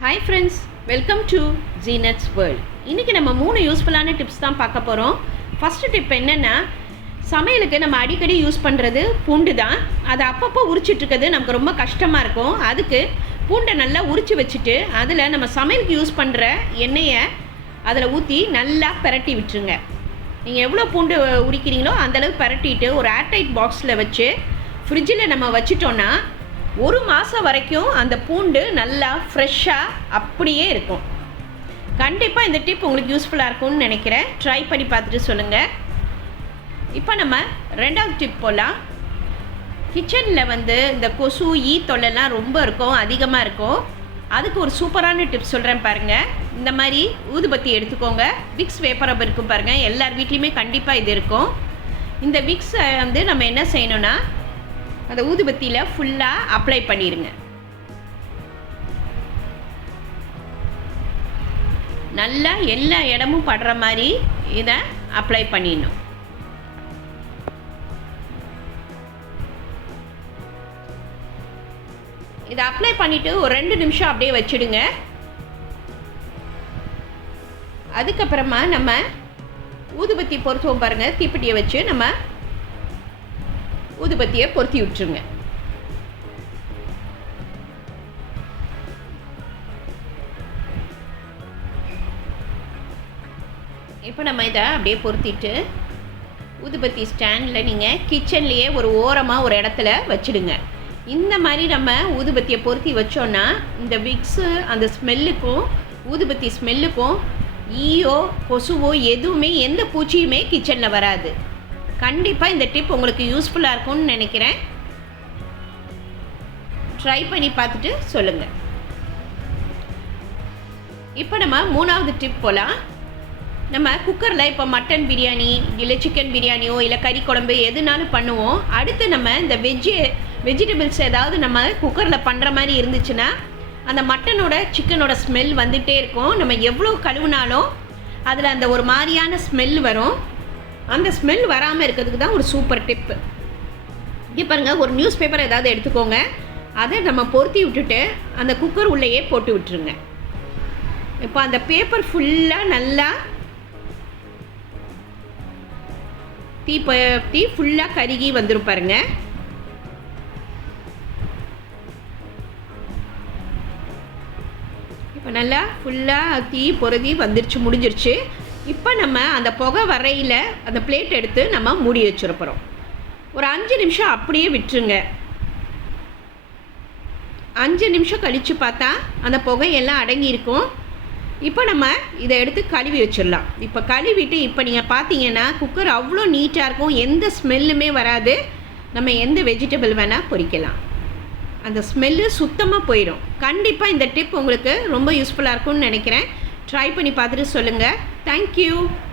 Hi friends welcome to ஜீனட்ஸ் world இன்றைக்கி நம்ம மூணு யூஸ்ஃபுல்லான டிப்ஸ் தான் பார்க்க போகிறோம் ஃபஸ்ட்டு டிப் என்னென்னா சமையலுக்கு நம்ம அடிக்கடி யூஸ் பண்ணுறது பூண்டு தான். அதை அப்பப்போ உரிச்சிட்ருக்கிறது நமக்கு ரொம்ப கஷ்டமாக இருக்கும். அதுக்கு பூண்டை நல்லா உரிச்சு வச்சுட்டு அதில் நம்ம சமையலுக்கு யூஸ் பண்ணுற எண்ணெயை அதில் ஊற்றி நல்லா பிரட்டி விட்டுருங்க. நீங்கள் எவ்வளோ பூண்டு உரிக்கிறீங்களோ அந்தளவுக்கு பரட்டிட்டு ஒரு ஏர்டைட் பாக்ஸில் வச்சு ஃப்ரிட்ஜில் நம்ம வச்சிட்டோன்னா ஒரு மாதம் வரைக்கும் அந்த பூண்டு நல்லா ஃப்ரெஷ்ஷாக அப்படியே இருக்கும். கண்டிப்பாக இந்த டிப் உங்களுக்கு யூஸ்ஃபுல்லாக இருக்கும்னு நினைக்கிறேன். ட்ரை பண்ணி பார்த்துட்டு சொல்லுங்கள் இப்போ நம்ம ரெண்டாவது டிப் போகலாம் கிச்சனில் வந்து இந்த கொசு ஈ தொல்லைலாம் ரொம்ப இருக்கும் அதிகமாக இருக்கும். அதுக்கு ஒரு சூப்பரான டிப் சொல்கிறேன் பாருங்கள் இந்த மாதிரி ஊதுபத்தி எடுத்துக்கோங்க. விக்ஸ் வேப்பரப் இருக்கும் பாருங்கள் எல்லார் வீட்லேயுமே கண்டிப்பாக இது இருக்கும். இந்த விக்ஸை வந்து நம்ம என்ன செய்யணும்னா அந்த ஊதுபத்தியில் ஃபுல்லாக அப்ளை பண்ணிடுங்க நல்லா எல்லா இடமும் படுற மாதிரி இதை அப்ளை பண்ணிடணும். இதை அப்ளை பண்ணிவிட்டு ஒரு ரெண்டு நிமிஷம் அப்படியே வச்சுடுங்க. அதுக்கப்புறமா நம்ம ஊதுபத்தி பொருத்துவோம் பாருங்கள் தீப்பெட்டியை வச்சு நம்ம ஊதுபத்தியை பொருத்தி விட்டுருங்க. இப்போ நம்ம இதை அப்படியே பொருத்திட்டு ஊதுபத்தி ஸ்டாண்டில் நீங்கள் கிச்சன்லேயே ஒரு ஓரமாக ஒரு இடத்துல வச்சுடுங்க. இந்த மாதிரி நம்ம ஊதுபத்தியை பொருத்தி வச்சோன்னா இந்த விக்ஸு அந்த ஸ்மெல்லுக்கும் ஊதுபத்தி ஸ்மெல்லுக்கும் ஈயோ கொசுவோ எதுவுமே எந்த பூச்சியுமே கிச்சனில் வராது. கண்டிப்பாக இந்த டிப் உங்களுக்கு யூஸ்ஃபுல்லாக இருக்கும்னு நினைக்கிறேன். ட்ரை பண்ணி பார்த்துட்டு சொல்லுங்கள் இப்போ நம்ம மூணாவது டிப் போகலாம் நம்ம குக்கரில் இப்போ மட்டன் பிரியாணி இல்லை சிக்கன் பிரியாணியோ இல்லை கறி குழம்பு எதுனாலும் பண்ணுவோம். அடுத்து நம்ம இந்த வெஜ்ஜு வெஜிடபிள்ஸ் ஏதாவது நம்ம குக்கரில் பண்ணுற மாதிரி இருந்துச்சுன்னா அந்த மட்டனோட சிக்கனோட ஸ்மெல் வந்துகிட்டே இருக்கும். நம்ம எவ்வளோ கழுவுனாலும் அதில் அந்த ஒரு மாதிரியான ஸ்மெல் வரும். அந்த ஸ்மெல் வராமல் இருக்கிறதுக்கு தான் ஒரு சூப்பர் டிப்பு இங்கே பாருங்கள் ஒரு நியூஸ் பேப்பர் ஏதாவது எடுத்துக்கோங்க. அதை நம்ம பொருத்தி விட்டுட்டு அந்த குக்கர் உள்ளேயே போட்டு விட்டுருங்க. இப்போ அந்த பேப்பர் ஃபுல்லாக நல்லா தீ தீ ஃபுல்லாக கருகி வந்துடும் பாருங்க. இப்போ நல்லா ஃபுல்லாக தீ பொருதி வந்துருச்சு முடிஞ்சிருச்சு. இப்போ நம்ம அந்த புகை வரையில் அந்த பிளேட் எடுத்து நம்ம மூடி வச்சுருப்போம் ஒரு அஞ்சு நிமிஷம் அப்படியே விட்டுருங்க. அஞ்சு நிமிஷம் கழித்து பார்த்தா அந்த புகையெல்லாம் அடங்கியிருக்கும் இப்போ நம்ம இதை எடுத்து கழுவி வச்சிடலாம். இப்போ கழுவிட்டு இப்போ நீங்கள் பார்த்தீங்கன்னா குக்கர் அவ்வளோ நீட்டாக இருக்கும். எந்த ஸ்மெல்லுமே வராது. நம்ம எந்த வெஜிடபிள் வேணால் பொரிக்கலாம் அந்த ஸ்மெல்லு சுத்தமாக போயிடும். கண்டிப்பாக இந்த டிப் உங்களுக்கு ரொம்ப யூஸ்ஃபுல்லாக இருக்கும்னு நினைக்கிறேன். ட்ரை பண்ணி பார்த்துட்டு சொல்லுங்கள் Thank you.